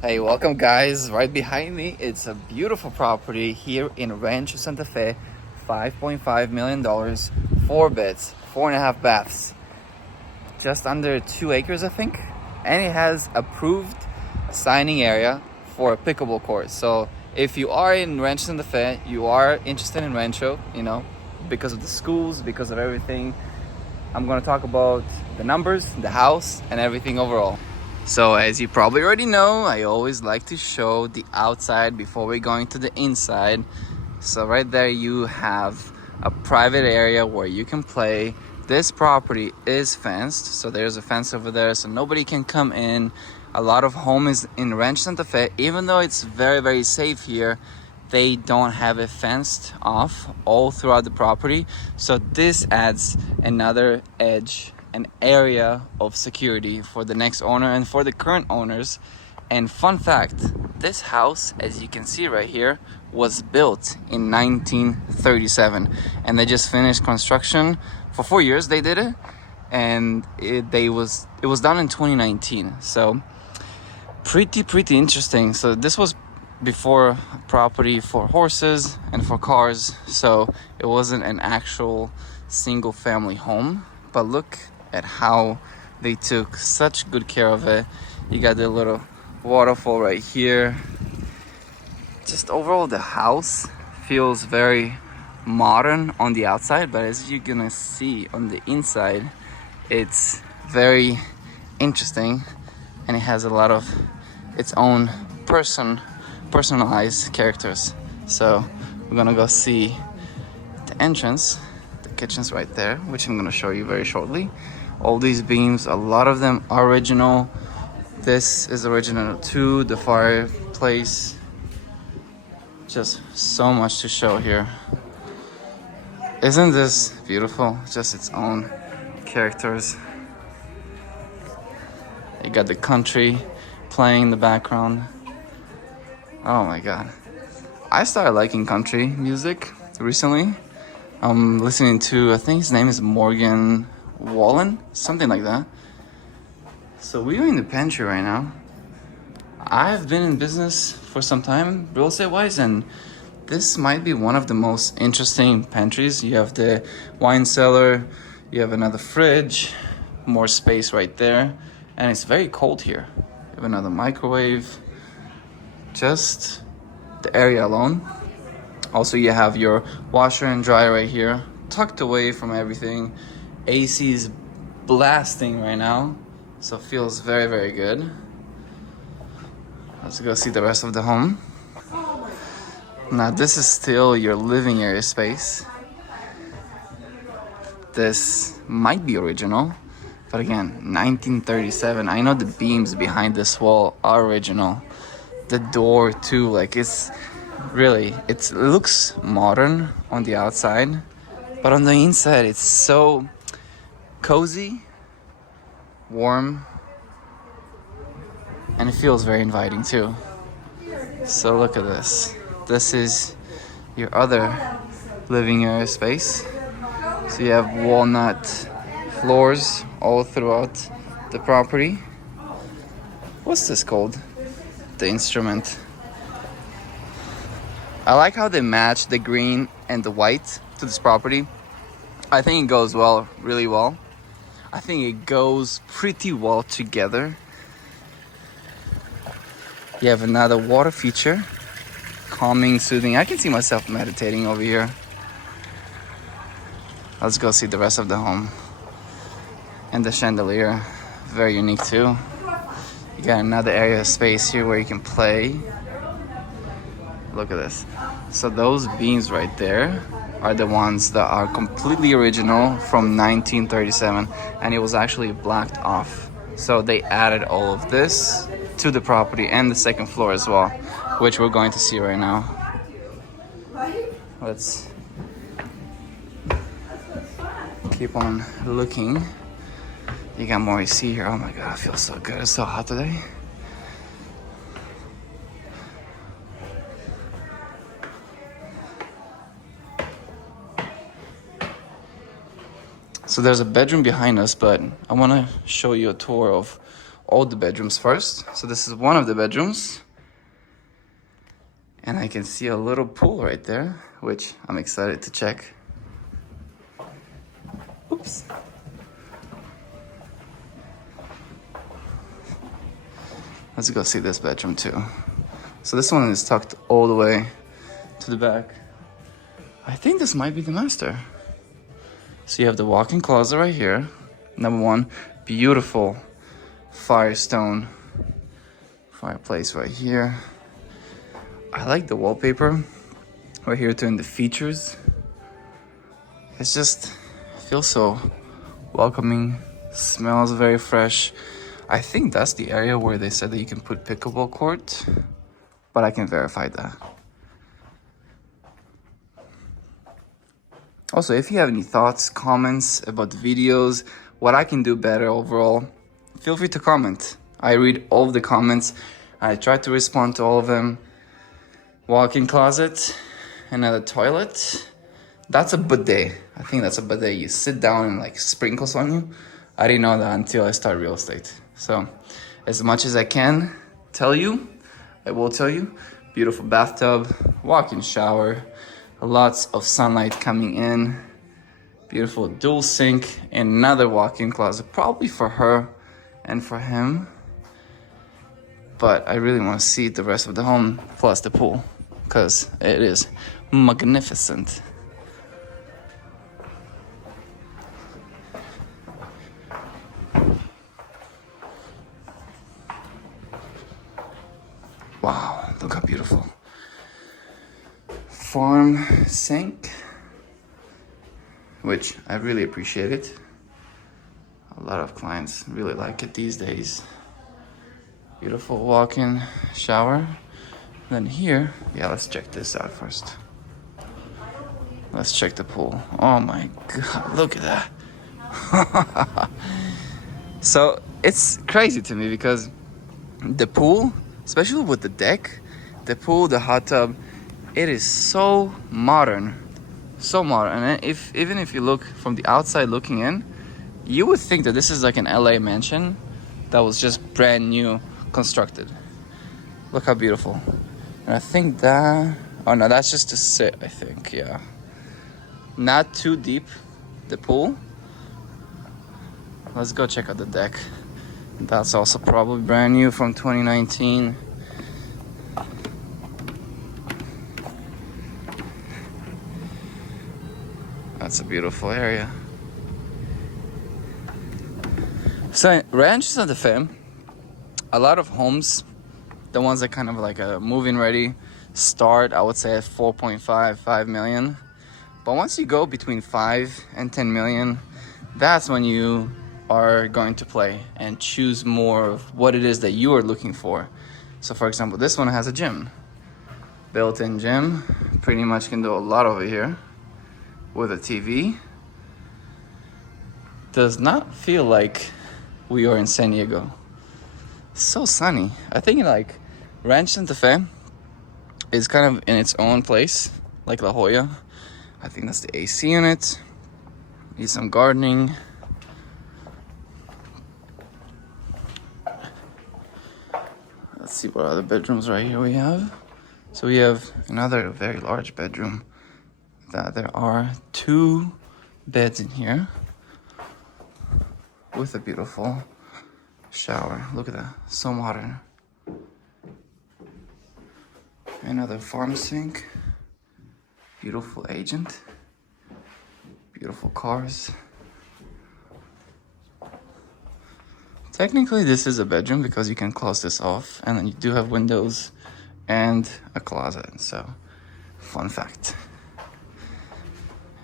Hey, welcome guys. Right behind me, it's a beautiful property here in Rancho Santa Fe. $5.5 million, 4 beds, 4.5 baths, just under 2 acres, I think. And it has approved signing area for a pickleball court. So if you are in Rancho Santa Fe, you are interested in Rancho, because of the schools, because of everything. I'm going to talk about the numbers, the house, and everything overall. So as you probably already know, I always like to show the outside before we're going to the inside. So right there you have a private area where you can play. This property is fenced, so there's a fence over there so nobody can come in. A lot of homes in Rancho Santa Fe, even though it's very, very safe here, they don't have it fenced off all throughout the property. So this adds another edge, an area of security for the next owner and for the current owners. And fun fact, this house, as you can see right here, was built in 1937, and they just finished construction. For 4 years they did it, and it was done in 2019. So pretty interesting. So this was before property for horses and for cars, so it wasn't an actual single family home. But look at how they took such good care of it. You got the little waterfall right here. Just overall the house feels very modern on the outside, but as you're gonna see on the inside, it's very interesting, and it has a lot of its own personalized characters. So we're gonna go see the entrance. The kitchen's right there, which I'm gonna show you very shortly. All these beams, a lot of them are original. This is original too, the fireplace. Just so much to show here. Isn't this beautiful? Just its own characters. You got the country playing in the background. Oh my god. I started liking country music recently. I'm listening to, I think his name is Morgan Wallen, something like that. So we're in the pantry right now. I've been in business for some time, real estate wise, and this might be one of the most interesting pantries. You have the wine cellar, you have another fridge, more space right there, and it's very cold here. You have another microwave. Just the area alone. Also, you have your washer and dryer right here, tucked away from everything. AC is blasting right now, so it feels very, very good. Let's go see the rest of the home. Now, this is still your living area space. This might be original, but again, 1937. I know the beams behind this wall are original. The door too, like it looks modern on the outside, but on the inside it's so cozy, warm, and it feels very inviting too. So look at this. This is your other living area space. So you have walnut floors all throughout the property. What's this called? The instrument. I like how they match the green and the white to this property. I think it goes really well. I think it goes pretty well together. You have another water feature, calming, soothing. I can see myself meditating over here. Let's go see the rest of the home. And the chandelier, very unique too. You got another area of space here where you can play. Look at this. So those beams right there are the ones that are completely original from 1937, and it was actually blacked off. So they added all of this to the property and the second floor as well, which we're going to see right now. Let's keep on looking. You got more AC here. Oh my god, I feel so good. It's so hot today. So there's a bedroom behind us, but I want to show you a tour of all the bedrooms first. So this is one of the bedrooms. And I can see a little pool right there, which I'm excited to check. Oops. Let's go see this bedroom too. So this one is tucked all the way to the back. I think this might be the master. So you have the walk-in closet right here. Number one, beautiful Firestone fireplace right here. I like the wallpaper right here too in the features. It's just feels so welcoming, smells very fresh. I think that's the area where they said that you can put pickleball court, but I can verify that. Also, if you have any thoughts, comments about the videos, what I can do better overall, feel free to comment. I read all of the comments. I try to respond to all of them. Walk-in closet, another toilet. That's a bidet. I think that's a bidet. You sit down and like sprinkles on you. I didn't know that until I started real estate. So as much as I can tell you, I will tell you. Beautiful bathtub, walk-in shower, lots of sunlight coming in, beautiful dual sink, and another walk-in closet, probably for her and for him. But I really want to see the rest of the home plus the pool, because it is magnificent. Wow, look how beautiful. Farm sink, which I really appreciate it. A lot of clients really like it these days. Beautiful walk-in shower. Then here, yeah, let's check this out first. Let's check the pool. Oh my God, look at that. So it's crazy to me because the pool, especially with the deck, the pool, the hot tub, it is so modern, so modern. And even if you look from the outside looking in, you would think that this is like an LA mansion that was just brand new constructed. Look how beautiful. And I think that, oh no, that's just to sit, I think, yeah. Not too deep, the pool. Let's go check out the deck. That's also probably brand new from 2019. That's a beautiful area. So Rancho Santa Fe, a lot of homes, the ones that kind of like a move-in ready, start, I would say, at 5 million. But once you go between 5 and 10 million, that's when you are going to play and choose more of what it is that you are looking for. So for example, this one has a gym, built-in gym. Pretty much can do a lot over here with a TV. Does not feel like we are in San Diego. So sunny. I think like Rancho Santa Fe is kind of in its own place, like La Jolla. I think that's the AC unit. Need some gardening. Let's see what other bedrooms right here we have. So we have another very large bedroom. That there are 2 beds in here with a beautiful shower. Look at that, so modern. Another farm sink. Beautiful agent. Beautiful cars. Technically this is a bedroom because you can close this off, and then you do have windows and a closet. So fun fact.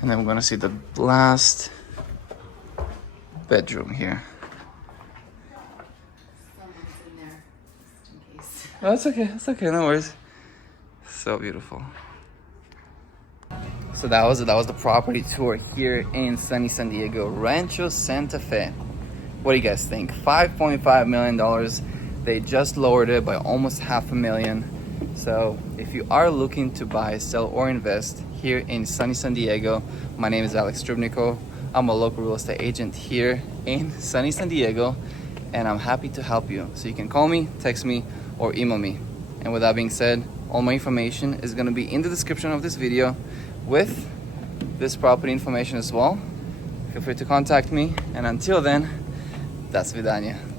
And then we're gonna see the last bedroom here. Someone's in there, just in case. Oh, it's okay, no worries. So beautiful. So that was the property tour here in sunny San Diego, Rancho Santa Fe. What do you guys think? $5.5 million. They just lowered it by almost $500,000. So if you are looking to buy, sell, or invest here in sunny San Diego, my name is Trubnikov. I'm a local real estate agent here in sunny San Diego. and I'm happy to help you. So you can call me, text me, or email me. And with that being said, all my information is going to be in the description of this video with this property information as well. Feel free to contact me, and until then, до свидания.